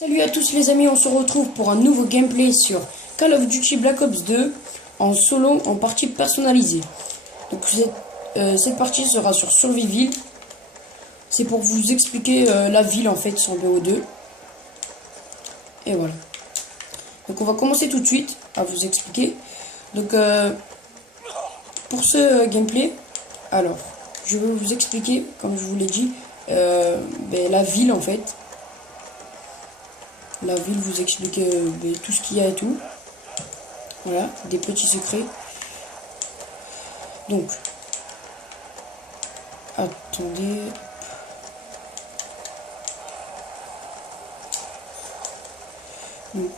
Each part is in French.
Salut à tous les amis, on se retrouve pour un nouveau gameplay sur Call of Duty Black Ops 2 en solo, en partie personnalisée. Donc cette partie sera sur Surviville. C'est pour vous expliquer la ville en fait sur BO2. Et voilà. Donc on va commencer tout de suite à vous expliquer. Donc pour ce gameplay, alors je vais vous expliquer, comme je vous l'ai dit, la ville en fait. La ville, vous expliquer tout ce qu'il y a et tout. Voilà, des petits secrets. Donc, attendez. Donc,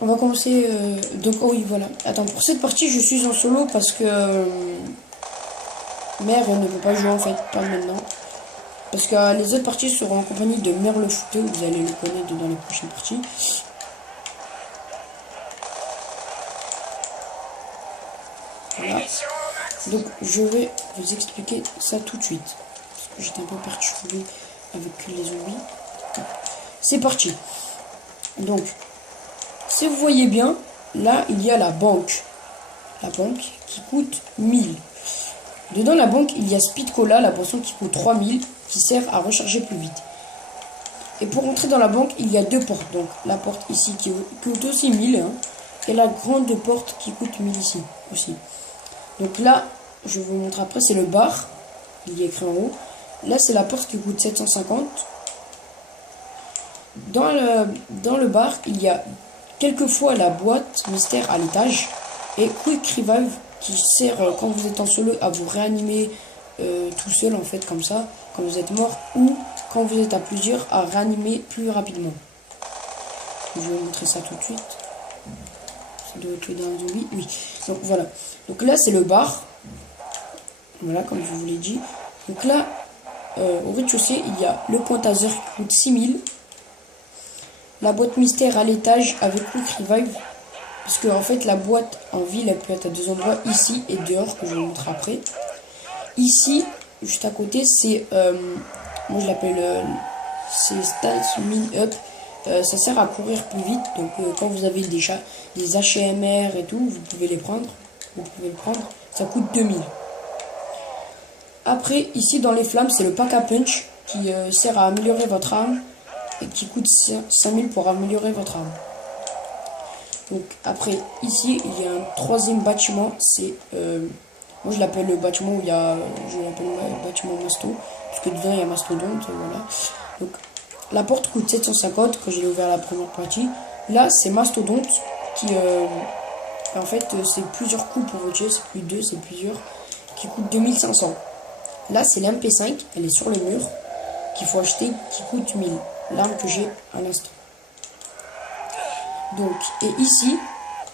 on va commencer. Donc, oh oui, voilà. Attends, pour cette partie, je suis en solo parce que Mère ne veut pas jouer en fait, pas maintenant. Parce que les autres parties seront en compagnie de Mère le Fouteux, vous allez le connaître dans les prochaines parties. Voilà. Donc je vais vous expliquer ça tout de suite. Parce que j'étais un peu perturbé avec les zombies. C'est parti. Donc, si vous voyez bien, là il y a la banque. La banque qui coûte 1000. Dedans la banque, il y a Speed Cola, la boisson qui coûte 3000, qui sert à recharger plus vite. Et pour entrer dans la banque, il y a deux portes. Donc la porte ici qui coûte aussi 1000, hein, et la grande porte qui coûte 1000 ici aussi. Donc là, je vous montre après, c'est le bar. Il y a écrit en haut. Là, c'est la porte qui coûte 750. Dans le bar, il y a quelquefois la boîte mystère à l'étage. Et Quick Revive qui sert quand vous êtes en solo à vous réanimer tout seul en fait comme ça quand vous êtes mort, ou quand vous êtes à plusieurs à réanimer plus rapidement. Je vais vous montrer ça tout de suite. Ça doit être dans un zombie, oui. Donc voilà, donc là c'est le bar, voilà comme je vous l'ai dit. Donc là au rez-de-chaussée il y a le point taser qui coûte 6000, la boîte mystère à l'étage avec Quick Revive. Parce que en fait la boîte en ville elle peut être à deux endroits, ici et dehors, que je vous montre après. Ici, juste à côté, c'est moi je l'appelle c'est Stats Min Up. Ça sert à courir plus vite. Donc quand vous avez des HMR et tout, vous pouvez les prendre. Vous pouvez le prendre. Ça coûte 2000. Après, ici dans les flammes, c'est le pack à punch qui sert à améliorer votre arme et qui coûte 5000 pour améliorer votre arme. Donc après, ici, il y a un troisième bâtiment, c'est, moi je l'appelle le bâtiment où il y a, je l'appelle le bâtiment Masto, parce que dedans il y a Mastodonte, voilà. Donc la porte coûte 750 quand j'ai ouvert la première partie. Là, c'est Mastodonte qui, en fait, c'est plusieurs coups pour vous tuer, c'est plus deux, c'est plusieurs, qui coûte 2500. Là, c'est l'MP5, elle est sur le mur, qu'il faut acheter, qui coûte 1000, l'arme que j'ai à l'instant. Donc, et ici,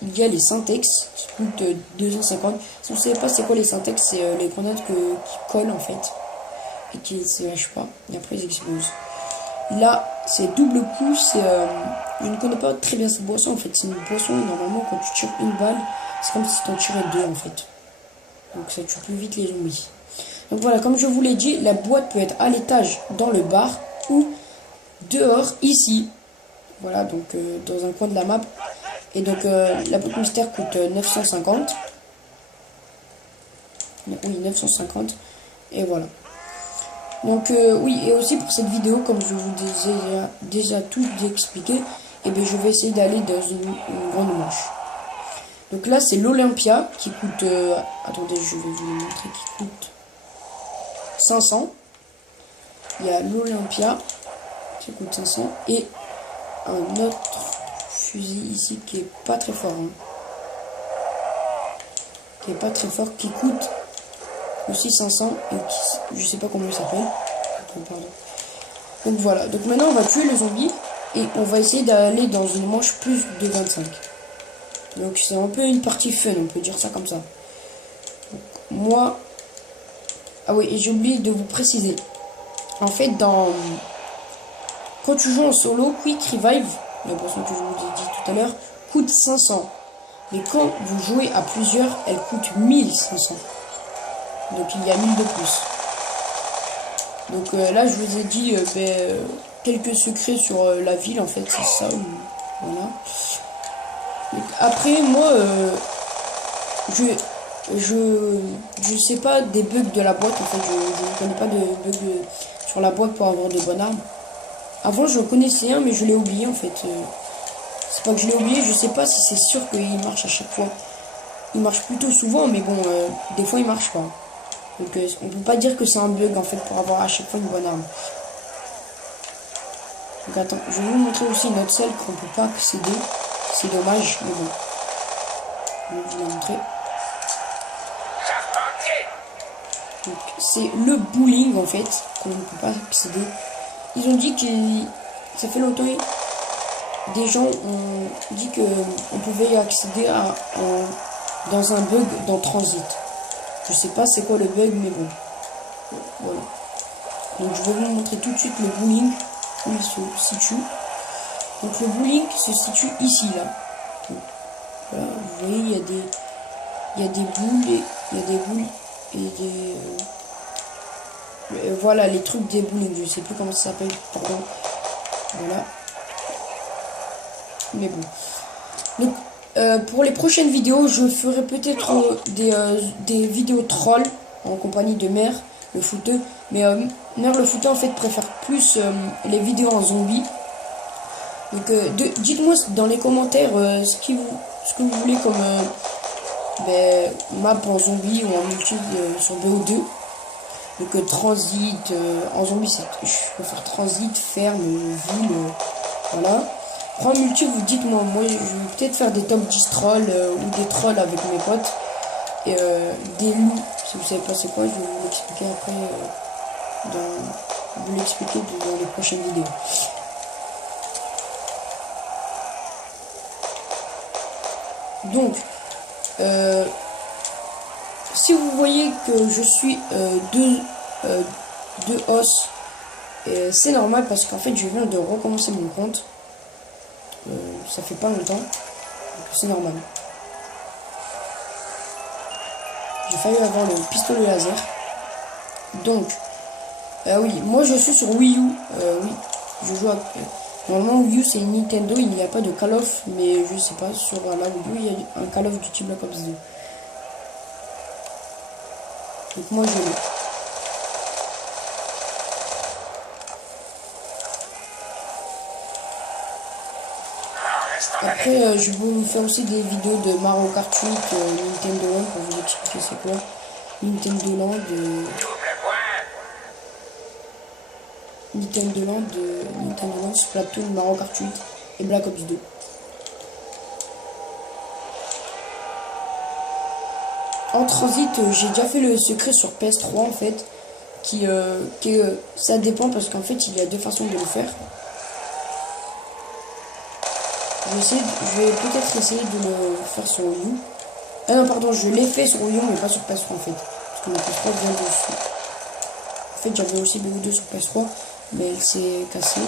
il y a les Syntex qui coûtent 250. Si vous ne savez pas c'est quoi les Syntex, c'est les grenades qui collent en fait et qui ne se lâchent pas. Et après, ils explosent. Là, c'est double coup. Je ne connais pas très bien cette boisson en fait. C'est une boisson, normalement, quand tu tires une balle, c'est comme si tu en tirais deux en fait. Donc, ça tue plus vite les zombies. Donc, voilà, comme je vous l'ai dit, la boîte peut être à l'étage dans le bar ou dehors ici. Voilà, donc dans un coin de la map. Et donc la boîte mystère coûte 950. Oui, 950. Et voilà. Donc oui, et aussi pour cette vidéo, comme je vous ai déjà tout expliqué, et bien je vais essayer d'aller dans une grande manche. Donc là c'est l'Olympia qui coûte attendez, je vais vous le montrer, qui coûte 500. Il y a l'Olympia qui coûte 500 et un autre fusil ici qui est pas très fort, hein. Qui est pas très fort, qui coûte aussi 500 et qui, je sais pas comment il s'appelle. Pardon. Donc voilà, donc maintenant on va tuer le zombie et on va essayer d'aller dans une manche plus de 25. Donc c'est un peu une partie fun, on peut dire ça comme ça. Donc, moi, ah oui, et j'ai oublié de vous préciser, en fait quand tu joues en solo, Quick Revive, la boisson que je vous ai dit tout à l'heure, coûte 500. Mais quand vous jouez à plusieurs, elle coûte 1500. Donc il y a 1000 de plus. Donc là, je vous ai dit quelques secrets sur la ville en fait, c'est ça. Voilà. Donc, après moi, je, je sais pas des bugs de la boîte en fait, je ne connais pas de bugs sur la boîte pour avoir de bonnes armes. Avant je connaissais un mais je l'ai oublié en fait. C'est pas que je l'ai oublié, je sais pas si c'est sûr qu'il marche à chaque fois. Il marche plutôt souvent mais bon, des fois il marche pas. Donc on peut pas dire que c'est un bug en fait pour avoir à chaque fois une bonne arme. Donc attends, je vais vous montrer aussi une autre celle qu'on peut pas accéder. C'est dommage, mais bon. Je vais vous la montrer. C'est le bowling en fait, qu'on ne peut pas accéder. Ils ont dit que ça fait longtemps, des gens ont dit que on pouvait y accéder dans un bug dans Transit. Je sais pas c'est quoi le bug, mais bon. Voilà. Donc je vais vous montrer tout de suite le bowling, où il se situe. Donc le bowling se situe ici, là. Donc, voilà, vous voyez, il y a des boules, il y a des boules et des... voilà, les trucs des bowling, je sais plus comment ça s'appelle, pardon. Voilà. Mais bon. Donc, pour les prochaines vidéos, je ferai peut-être des vidéos trolls en compagnie de Mère, le footeux. Mais Mère, le footeux, en fait, préfère plus les vidéos en zombie. Donc, dites-moi dans les commentaires ce que vous voulez comme map en zombie ou en multi sur BO2. Donc, transit, en zombie, je préfère transit, ferme, ville, voilà. En multi, vous dites-moi, moi je vais peut-être faire des top 10 trolls ou des trolls avec mes potes. Et des loups, si vous savez pas c'est quoi, je vais vous l'expliquer après dans les prochaines vidéos. Donc, si vous voyez que je suis deux os, c'est normal parce qu'en fait je viens de recommencer mon compte. Ça fait pas longtemps, donc c'est normal. J'ai failli avoir le pistolet laser. Donc, oui, moi je suis sur Wii U. Oui, je joue à... normalement Wii U c'est Nintendo, il n'y a pas de Call of, mais je sais pas, sur la Wii U il y a un Call of Duty Black Ops 2. Donc moi je l'ai. Après, je vais vous faire aussi des vidéos de Mario Kart 8, Nintendo Land, pour vous expliquer c'est quoi. Nintendo Land, Nintendo Land, Splatoon, Mario Kart 8 et Black Ops 2. En transit, j'ai déjà fait le secret sur PS3 en fait, ça dépend parce qu'en fait il y a deux façons de le faire. Je vais peut-être essayer de le faire sur Wii U. Ah non, pardon, je l'ai fait sur Wii U, mais pas sur PS3 en fait. Parce que ma PS3 vient dessus. En fait, j'avais aussi BO2 sur PS3, mais elle s'est cassée.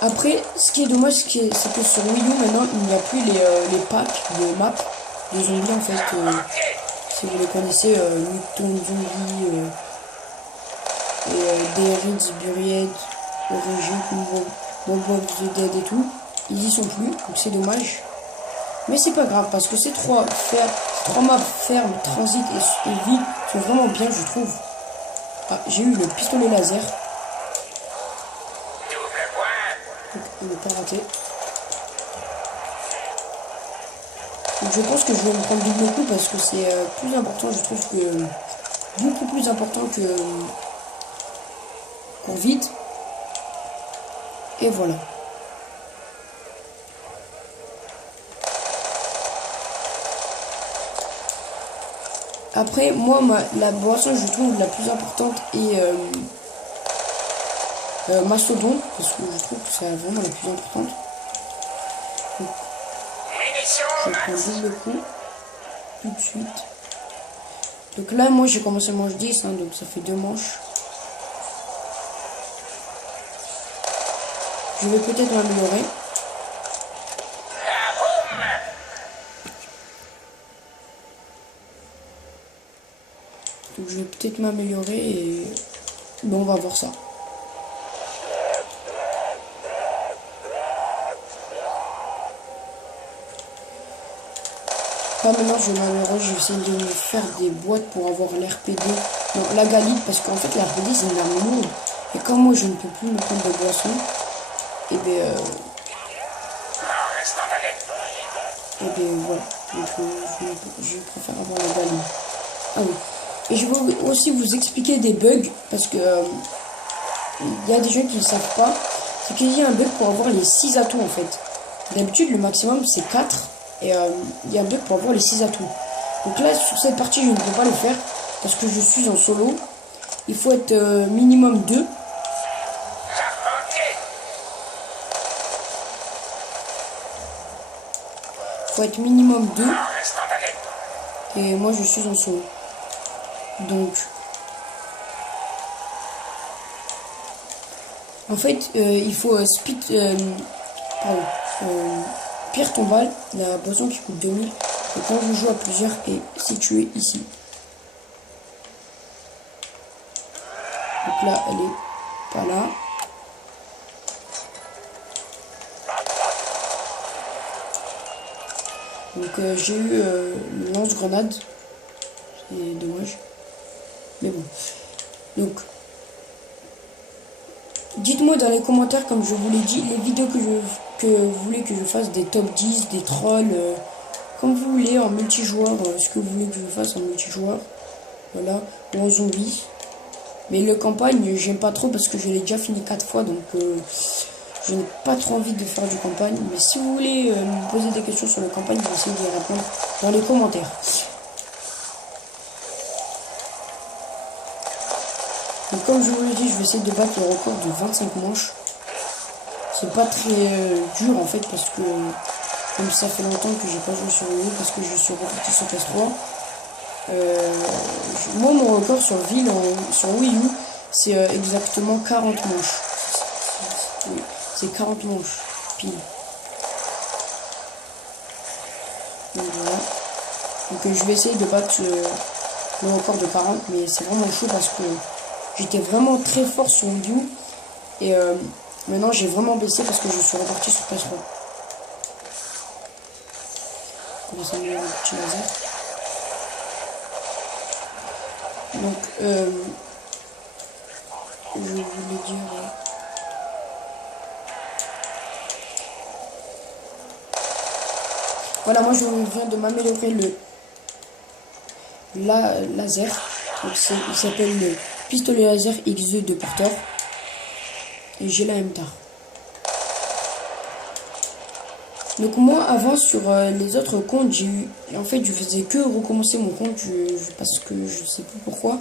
Après, ce qui est dommage, c'est que sur Wii U, maintenant, il n'y a plus les packs de maps de zombies en fait. Si vous les connaissez, Newton Zombie, et DRX, Buried, Origin, Mob of the Dead et tout, ils y sont plus, donc c'est dommage. Mais c'est pas grave, parce que ces trois maps ferme, transit et ville sont vraiment bien, je trouve. Ah, j'ai eu le pistolet laser. Donc, il n'est pas raté. Donc je pense que je vais me prendre double coup parce que c'est plus important, je trouve que beaucoup plus important que pour vite. Et voilà. Après, moi, la boisson, je trouve la plus importante est Mastodon, parce que je trouve que c'est vraiment la plus importante. Donc, je prends double coup, tout de suite. Donc là, moi, j'ai commencé manche 10, hein, donc ça fait 2 manches. Je vais peut-être m'améliorer. Donc je vais peut-être m'améliorer et bon, on va voir ça. Là maintenant je m'améliore, je vais essayer de me faire des boîtes pour avoir l'RPD. Non, la galite, parce qu'en fait l'RPD c'est une arme lourde. Et comme moi je ne peux plus me prendre de boisson, et bien voilà. Donc je préfère avoir la galite. Ah oui. Et je vais aussi vous expliquer des bugs, parce que il y a des gens qui ne savent pas. C'est qu'il y a un bug pour avoir les 6 atouts en fait. D'habitude le maximum c'est 4. Et il y a un bug pour avoir les 6 atouts. Donc là sur cette partie je ne peux pas le faire. Parce que je suis en solo. Il faut être minimum 2. Il faut être minimum 2. Et moi je suis en solo. Donc en fait il faut pierre tombale, la boisson qui coûte 2000. Et quand je joue à plusieurs est située ici. Donc là elle est pas là. Donc j'ai eu le lance-grenade. C'est dommage. Mais bon. Donc dites-moi dans les commentaires, comme je vous l'ai dit, les vidéos que vous voulez que je fasse, des top 10, des trolls, comme vous voulez, en multijoueur, ce que vous voulez que je fasse en multijoueur. Voilà. Ou en zombie. Mais le campagne, j'aime pas trop parce que je l'ai déjà fini 4 fois. Donc je n'ai pas trop envie de faire du campagne. Mais si vous voulez me poser des questions sur le campagne, je vais essayer d'y répondre dans les commentaires. Donc comme je vous l'ai dit, je vais essayer de battre le record de 25 manches. C'est pas très dur en fait parce que comme ça fait longtemps que j'ai pas joué sur Wii U, parce que je suis reparti sur PS3. Moi mon record sur ville sur Wii U c'est exactement 40 manches. Oui, c'est 40 manches pile. Donc voilà. Donc je vais essayer de battre le record de 40, mais c'est vraiment chaud parce que j'étais vraiment très fort sur Wii U. Et maintenant j'ai vraiment baissé parce que je suis reparti sur PS3. On va s'amuser avec le petit laser. Donc je voulais dire... Voilà, moi je viens de m'améliorer le laser. Donc il s'appelle le pistolet laser X2 de porteur. Et j'ai la MTAR. Donc moi avant sur les autres comptes, j'ai eu... En fait je faisais que recommencer mon compte parce que je sais plus pourquoi.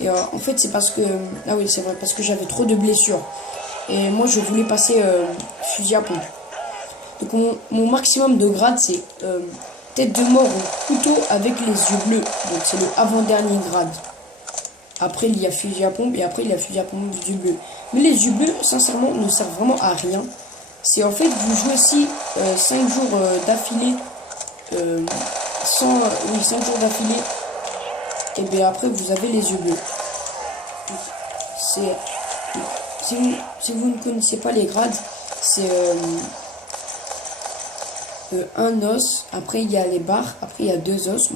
Et en fait c'est parce que... Ah oui c'est vrai, parce que j'avais trop de blessures. Et moi je voulais passer fusil à pompe. Donc mon maximum de grade c'est tête de mort au couteau avec les yeux bleus. Donc c'est le avant-dernier grade. Après il y a fusil à pompe et après il y a fusil à pompe des yeux bleus. Mais les yeux bleus sincèrement ne servent vraiment à rien. C'est en fait vous jouez aussi 5 jours d'affilée. 5 jours d'affilée. Et bien après vous avez les yeux bleus. C'est... Si vous ne connaissez pas les grades, c'est... un os, après il y a les barres, après il y a 2 os.